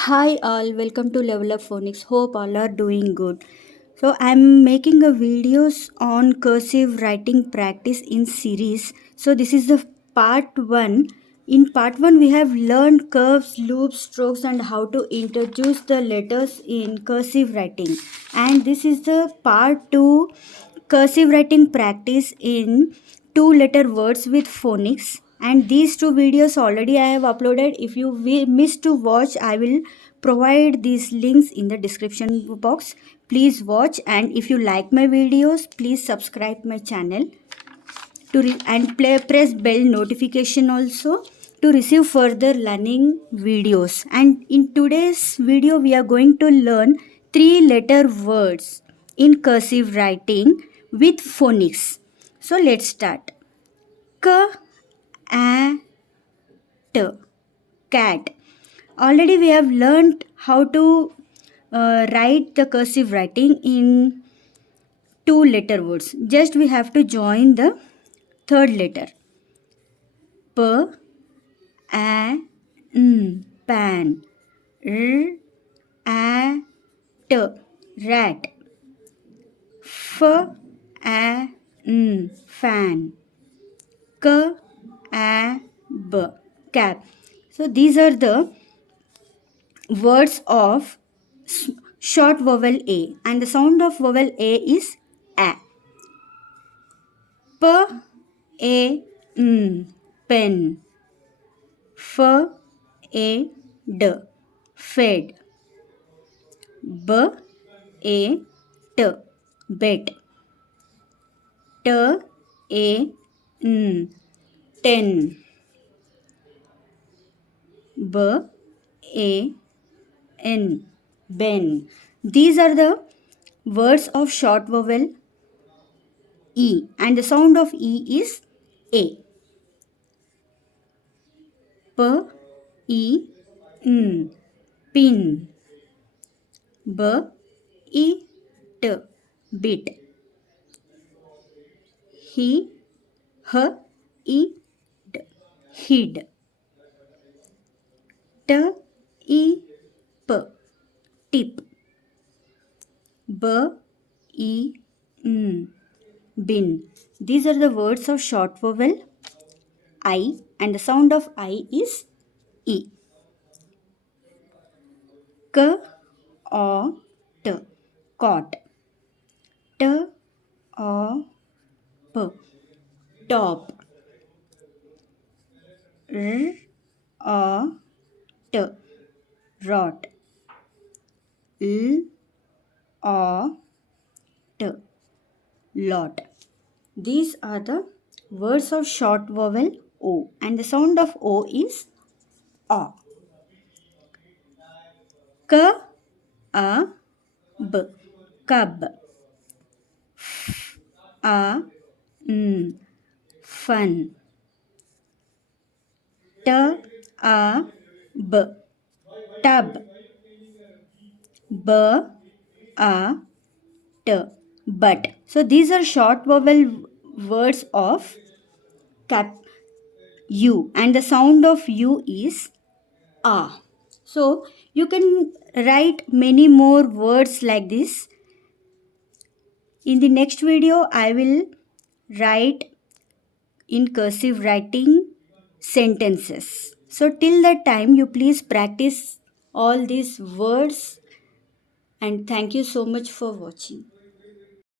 Hi all, welcome to Level Up Phonics. Hope all are doing good. So I'm making a videos on cursive writing practice in series. So this is the part 1. In part 1 we have learned curves, loops, strokes and how to introduce the letters in cursive writing. And this is the part 2, cursive writing practice in two letter words with phonics. And these two videos already I have uploaded. If you missed to watch, I will provide these links in the description box. Please watch, and if you like my videos, please subscribe my channel and press bell notification also to receive further learning videos. And in today's video we are going to learn three letter words in cursive writing with phonics. So let's start. K, a, t, cat. Already we have learned how to write the cursive writing in two letter words. Just we have to join the third letter. P, a, n, pan. R, a, t, rat. F, a, n, fan. K, a, b, cap. So these are the words of short vowel A, and the sound of vowel A is A. P, A, n, pen. F, A, d, fed. B, A, t, bet. T, A, n, ten. B, A, n, ben. These are the words of short vowel E, and the sound of E is A. P, E, n, pin. B, E, t, bit. He, h, e, d, hid. T, e, p, tip. B, e, n, bin. These are the words of short vowel I, and the sound of I is E. K, o, t, cot. T, o, p, top. R, o, t, rot. L, o, t, lot. These are the words of short vowel O, and the sound of O is A. K, a, b, cub. F, a, n, fun. T, a, b, tub. B, a, t, but. So these are short vowel words of cap U, and the sound of U is A. So you can write many more words like this. In the next video, I will write in cursive writing sentences. So till that time, you please practice all these words, and thank you so much for watching.